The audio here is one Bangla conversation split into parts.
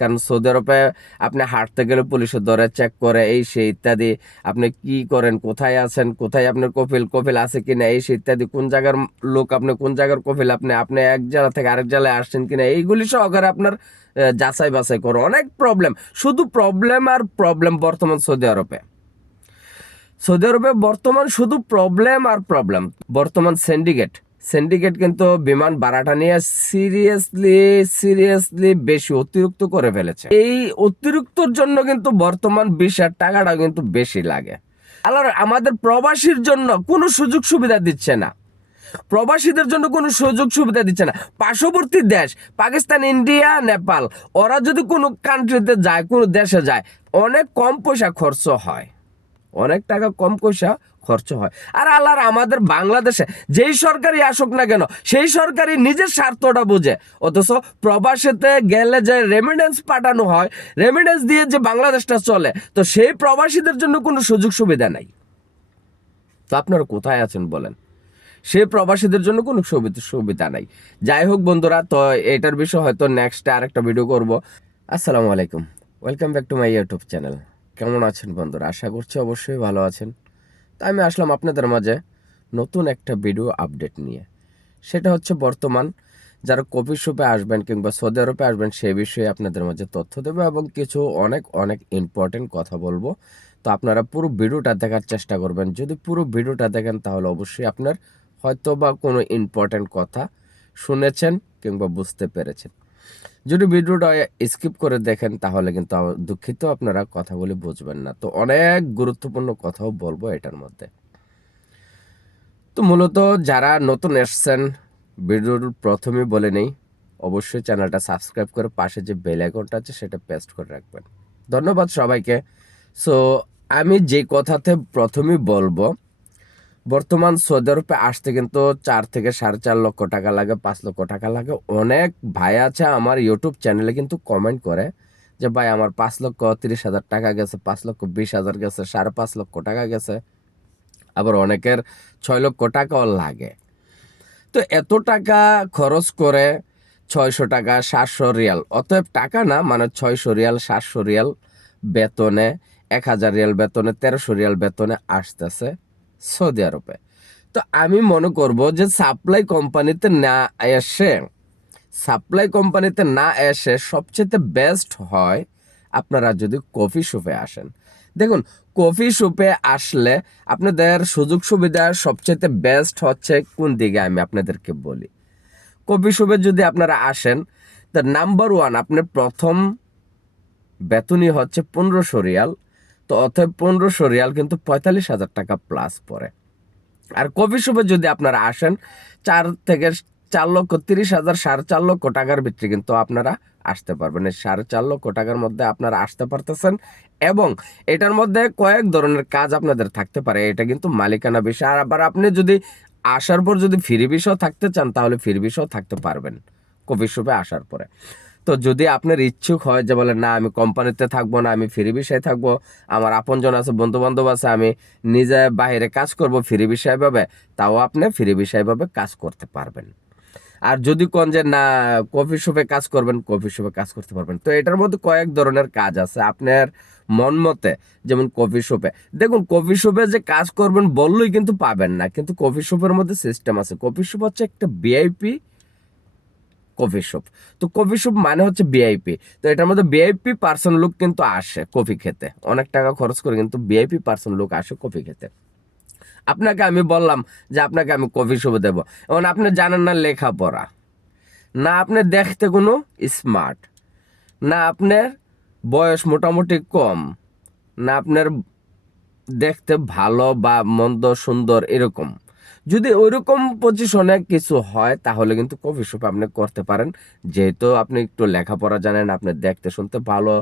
কারণ সৌদি আরবে আপনি হাঁটতে গেলে পুলিশে ধরে চেক করে, এই সে ইত্যাদি। আপনি কি করেন? কোথায় আছেন? কোথায় আপনার কফিল? কফিল আছে কি না এই সে ইত্যাদি। কোন জায়গার লোক আপনি? কোন জায়গার কফিল আপনি? আপনি এক জেলা থেকে আরেক জেলায় আসছেন কি না এইগুলি সহকারে আপনার যাচাই বাছাই করে। অনেক প্রবলেম শুধু প্রবলেম আর প্রবলেম বর্তমান সৌদি আরবে। সৌদি আরবে বর্তমান শুধু প্রবলেম আর প্রবলেম বর্তমান সিন্ডিকেট সিন্ডিকেট কিন্তু বিমান ভাড়াটা নিয়ে সিরিয়াসলি সিরিয়াসলি বেশি অতিরিক্ত করে ফেলেছে। এই অতিরিক্তর জন্য কিন্তু বর্তমান বিশার টাকাটা কিন্তু বেশি লাগে। আর আমাদের প্রবাসীর জন্য কোনো সুযোগ সুবিধা দিচ্ছে না। প্রবাসীদের জন্য কোনো সুযোগ সুবিধা দিচ্ছে না। পার্শ্ববর্তী দেশ, পাকিস্তান, ইন্ডিয়া, নেপাল, ওরা যদি কোনো কান্ট্রিতে যায়, কোনো দেশে যায়, অনেক কম পয়সা খরচ হয়। অনেক টাকা কম পয়সা খরচ হয়। আর আল্লাহর আমাদের বাংলাদেশে যেই সরকারই আসুক না কেন, সেই সরকারই নিজের স্বার্থটা বুঝে। অথচ প্রবাসীতে গেলে যে রেমিডেন্স পাঠানো হয় রেমিডেন্স দিয়ে যে বাংলাদেশটা চলে, তো সেই প্রবাসীদের জন্য কোনো সুযোগ সুবিধা নাই। তো আপনারা কোথায় আছেন বলেন? সে প্রবাসীদের জন্য কোনো সুবিধা সুবিধা নাই। যাই হোক বন্ধুরা, তো এটার বিষয়ে হয়তো নেক্সট আরেকটা ভিডিও করব। আসসালামু আলাইকুম। Welcome back to my YouTube channel কেমন আছেন বন্ধুরা? আশা করছি অবশ্যই ভালো আছেন। তো আমি আসলাম আপনাদের মাঝে নতুন একটা ভিডিও আপডেট নিয়ে। সেটা হচ্ছে বর্তমান যারা কফি শপে আসবেন কিংবা সৌদি আরবে আসবেন সেই বিষয়ে আপনাদের মাঝে তথ্য দেবো এবং কিছু অনেক অনেক ইম্পর্টেন্ট কথা বলব। তো আপনারা পুরো ভিডিওটা দেখার চেষ্টা করবেন। যদি পুরো ভিডিওটা দেখেন তাহলে অবশ্যই আপনার হয়তো বা কোনো ইম্পর্টেন্ট কথা শুনেছেন কিংবা বুঝতে পেরেছেন। যদি ভিডিওটা স্কিপ করে দেখেন, তাহলে কিন্তু দুঃখিত, আপনারা কথাগুলি বুঝবেন না। তো অনেক গুরুত্বপূর্ণ কথাও বলব এটার মধ্যে। তো মূলত যারা নতুন এসছেন, ভিডিওর প্রথমে বলে নেই, অবশ্যই চ্যানেলটা সাবস্ক্রাইব করে পাশে যে বেল আইকনটা আছে, সেটা পেস্ট করে রাখবেন। ধন্যবাদ সবাইকে। সো আমি যে কথাতে প্রথমেই বলব বর্তমান সৌদি আরবে আসতে কিন্তু চার থেকে সাড়ে চার লক্ষ টাকা লাগে, পাঁচ লক্ষ টাকা লাগে। অনেক ভাই আছে আমার ইউটিউব চ্যানেলে কিন্তু কমেন্ট করে যে, ভাই, আমার পাঁচ লক্ষ তিরিশ হাজার টাকা গেছে, পাঁচ লক্ষ বিশ হাজার গেছে, সাড়ে পাঁচ লক্ষ টাকা গেছে। আবার অনেকের ছয় লক্ষ টাকাও লাগে। তো এত টাকা খরচ করে ছয়শো টাকা, সাতশো রিয়াল, অতএব টাকা না মানে ছয়শো রিয়াল, সাতশো রিয়াল বেতনে, এক হাজার রিয়াল বেতনে, তেরোশো রিয়াল বেতনে আসতেছে। সৌদি আরবে। তো আমি মনে করব যে সাপ্লাই কোম্পানিতে না এসে সাপ্লাই কোম্পানিতে না এসে সবচেয়ে বেস্ট হয় আপনারা যদি কফি শপে আসেন। দেখুন কফি শপে আসলে আপনাদের সুযোগ সুবিধা সবচেয়ে বেস্ট হচ্ছে কোন দিকে আমি আপনাদেরকে বলি। কফি শপে যদি আপনারা আসেন তা নাম্বার ওয়ান আপনার প্রথম বেতনই হচ্ছে পনেরোশো রিয়াল। তো অতএব পনেরোশো রিয়াল কিন্তু পঁয়তাল্লিশ হাজার টাকা প্লাস পড়ে। আর কফি শপে যদি আপনারা আসেন, চার থেকে চার লক্ষ তিরিশ হাজার, সাড়ে চার লক্ষ টাকার ভিতরে কিন্তু আপনারা আসতে পারবেন। এই সাড়ে চার লক্ষ টাকার মধ্যে আপনারা আসতে পারতেছেন এবং এটার মধ্যে কয়েক ধরনের কাজ আপনাদের থাকতে পারে। এটা কিন্তু মালিকানা বিষয়। আর আবার আপনি যদি আসার পর যদি ফ্রি বিষয় থাকতে চান, তাহলে ফ্রি বিষয় থাকতে পারবেন। কফি শপে আসার পরে। তো যদি আপনার ইচ্ছুক হয় যে বলে না, আমি কোম্পানিতে থাকব না, আমি ফ্রি বিষয়ে থাকব, আমার আপনজন আছে বন্ধু বান্ধব আছে, আমি নিজে বাইরে কাজ করব ফ্রি বিষয় ভাবে তাও আপনি ফ্রি বিষয় ভাবে কাজ করতে পারবেন। আর যদি কোন যে, না, কফি শপে কাজ করবেন, কফি শপে কাজ করতে পারবেন। তো এটার মধ্যে কয়েক ধরনের কাজ আছে আপনার মন মতে, যেমন কফি শপে। দেখুন, কফি শপে যে কাজ করবেন বললেই কিন্তু পাবেন না, কিন্তু কফি শপের মধ্যে সিস্টেম আছে। কফি শপ হচ্ছে একটা ভিআইপি কফি শপ তো কফি শপ মানে হচ্ছে ভিআইপি তো এটার মধ্যে ভিআইপি পার্সন লোক কিন্তু আসে কফি খেতে। অনেক টাকা খরচ করে কিন্তু ভিআইপি পার্সন লোক আসে কফি খেতে। আপনাকে আমি বললাম যে আপনাকে আমি কফি শপে দেবো। এবং আপনি জানেন না লেখাপড়া। না আপনি দেখতে কোনো স্মার্ট না আপনার বয়স মোটামুটি কম। না আপনার দেখতে ভালো বা মন্দ সুন্দর এরকম। যদি ওইরকম পজিশনে কিছু হয়, তাহলে কিন্তু কফি শপ আপনি করতে পারেন। যেহেতু আপনি একটু লেখাপড়া জানেন, আপনি দেখতে শুনতে ভালো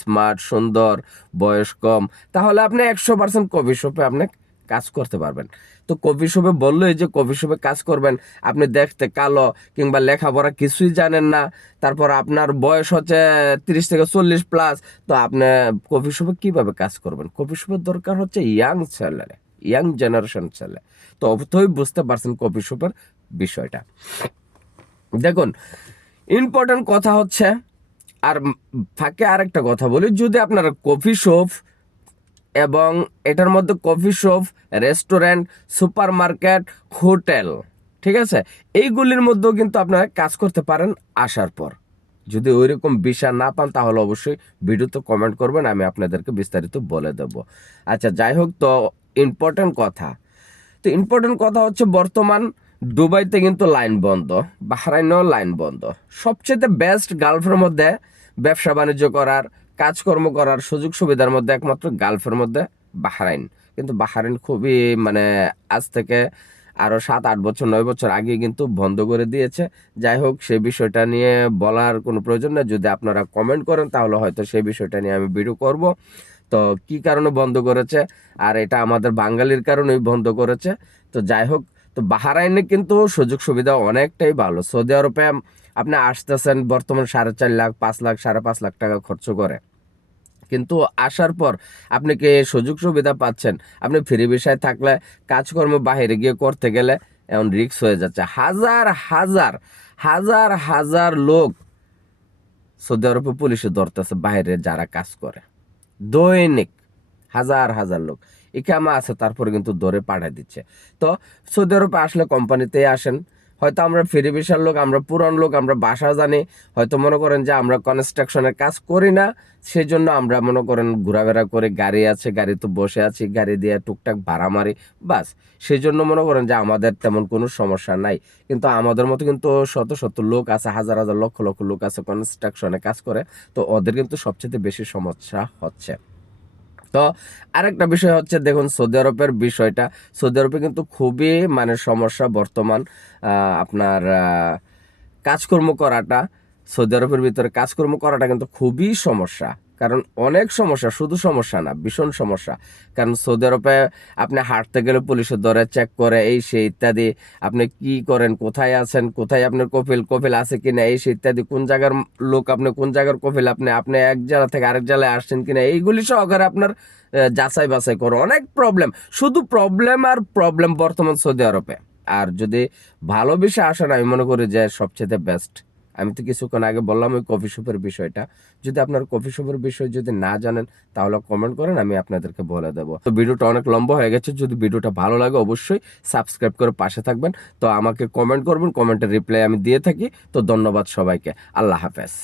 স্মার্ট সুন্দর, বয়স কম, তাহলে আপনি একশো পার্সেন্ট কফি শপে আপনি কাজ করতে পারবেন। তো কফি শপে বললোই যে কফি শপে কাজ করবেন, আপনি দেখতে কালো কিংবা লেখাপড়া কিছুই জানেন না, তারপর আপনার বয়স হচ্ছে তিরিশ থেকে চল্লিশ প্লাস তো আপনি কফি শপে কীভাবে কাজ করবেন? কফি শপের দরকার হচ্ছে ইয়াং ছেলে ইয়াং জেনারেশন ছেলে তো অবশ্যই বুঝতে পারছেন কফি শপের বিষয়টা। দেখুন ইম্পর্টেন্ট কথা হচ্ছে, আর ফাঁকে আরেকটা কথা বলি, যদি আপনারা কফি শপ এবং এটার মধ্যে coffee shop restaurant supermarket hotel ঠিক আছে? এইগুলির মধ্যেও কিন্তু আপনারা কাজ করতে পারেন আসার পর। যদি ওইরকম বিষয় না পান, তাহলে অবশ্যই ভিডিওতে কমেন্ট করবেন, আমি আপনাদেরকে বিস্তারিত বলে দেব। আচ্ছা যাই হোক, তো ইম্পর্টেন্ট কথা। তো ইম্পর্টেন্ট কথা হচ্ছে বর্তমান দুবাইতে কিন্তু লাইন বন্ধ, বাহরাইনেও লাইন বন্ধ। সবচেয়ে বেস্ট গালফের মধ্যে ব্যবসা বাণিজ্য করার, কাজকর্ম করার সুযোগ সুবিধার মধ্যে একমাত্র গালফের মধ্যে বাহরাইন। কিন্তু বাহরাইন খুবই মানে আজ থেকে আরও সাত, আট বছর, নয় বছর আগে কিন্তু বন্ধ করে দিয়েছে। যাই হোক, সে বিষয়টা নিয়ে বলার কোনো প্রয়োজন নেই। যদি আপনারা কমেন্ট করেন, তাহলে হয়তো সেই বিষয়টা নিয়ে আমি ভিডিও করব। তো কি কারণে বন্ধ করেছে? আর এটা আমাদের বাঙালির কারণেই বন্ধ করেছে। তো যাই হোক, তো বাহারাইনে কিন্তু সুযোগ সুবিধা অনেকটাই ভালো। সৌদি আরবে আপনি আসতেছেন, বর্তমান সাড়ে চার লাখ, পাঁচ লাখ, সাড়ে পাঁচ লাখ টাকা খরচ করে। কিন্তু আসার পর আপনি কি সুযোগ সুবিধা পাচ্ছেন? আপনি ফ্রি বিষয় থাকলে, কাজকর্ম বাইরে গিয়ে করতে গেলে এমন রিক্স হয়ে যাচ্ছে। হাজার হাজার হাজার হাজার লোক সৌদি আরবে পুলিশে ধরতেছে বাইরে যারা কাজ করে। দৈনিক হাজার হাজার লোক। ইকামা আছে, তারপরে কিন্তু ধরে পাঠিয়ে দিচ্ছে। তো সৌদি আরবে আসলে কোম্পানিতেই আসেন। হয়তো আমরা ফ্রি ভিসার লোক, আমরা পুরান লোক, আমরা বাসা জানি। হয়তো মনে করেন যে আমরা কনস্ট্রাকশনের কাজ করি না সেই জন্য আমরা মনে করেন ঘোরাফেরা করে, গাড়ি আছে গাড়ি তো বসে আছি, গাড়ি দিয়ে টুকটাক ভাড়া মারি, বাস। সেই জন্য মনে করেন যে আমাদের তেমন কোনো সমস্যা নাই। কিন্তু আমাদের মতো কিন্তু শত শত লোক আছে, হাজার হাজার লক্ষ লক্ষ লোক আছে কনস্ট্রাকশনে কাজ করে, তো ওদের কিন্তু সবচেয়ে বেশি সমস্যা হচ্ছে। তো আরেকটা বিষয় হচ্ছে দেখুন, সৌদি আরবের বিষয়টা। সৌদি আরবে কিন্তু খুবই মানে সমস্যা বর্তমান আপনার কাজকর্ম করাটা। সৌদি আরবের ভিতরে কাজকর্ম করাটা কিন্তু খুবই সমস্যা। কারণ অনেক সমস্যা, শুধু সমস্যা না, ভীষণ সমস্যা। কারণ সৌদি আরবে আপনি হাঁটতে গেলে পুলিশে ধরে চেক করে, এই সে ইত্যাদি। আপনি কি করেন, কোথায় আছেন, কোথায় আপনার কপিল কপিল আছে কিনা, এই সে ইত্যাদি। কোন জায়গার লোক আপনি, কোন জায়গার কপিল আপনি আপনি এক জায়গা থেকে আরেক জায়গায় আসছেন কিনা, এইগুলি সহকারে আপনার যাচাই বাছাই করে। অনেক প্রবলেম শুধু প্রবলেম আর প্রবলেম বর্তমান সৌদি আরবে। আর যদি ভালো বিষয় আসেন আমি মনে করি যে সবচেয়ে বেস্ট আমি তো কিছুক্ষণ আগে বললাম ওই কফি শপের বিষয়টা। যদি আপনার কফি শপের বিষয় যদি না জানেন, তাহলে কমেন্ট করেন, আমি আপনাদেরকে বলে দেবো। তো ভিডিওটা অনেক লম্বা হয়ে গেছে, যদি ভিডিওটা ভালো লাগে অবশ্যই সাবস্ক্রাইব করে পাশে থাকবেন। তো আমাকে কমেন্ট করবেন কমেন্টের রিপ্লাই আমি দিয়ে থাকি। তো ধন্যবাদ সবাইকে। আল্লাহ হাফেজ।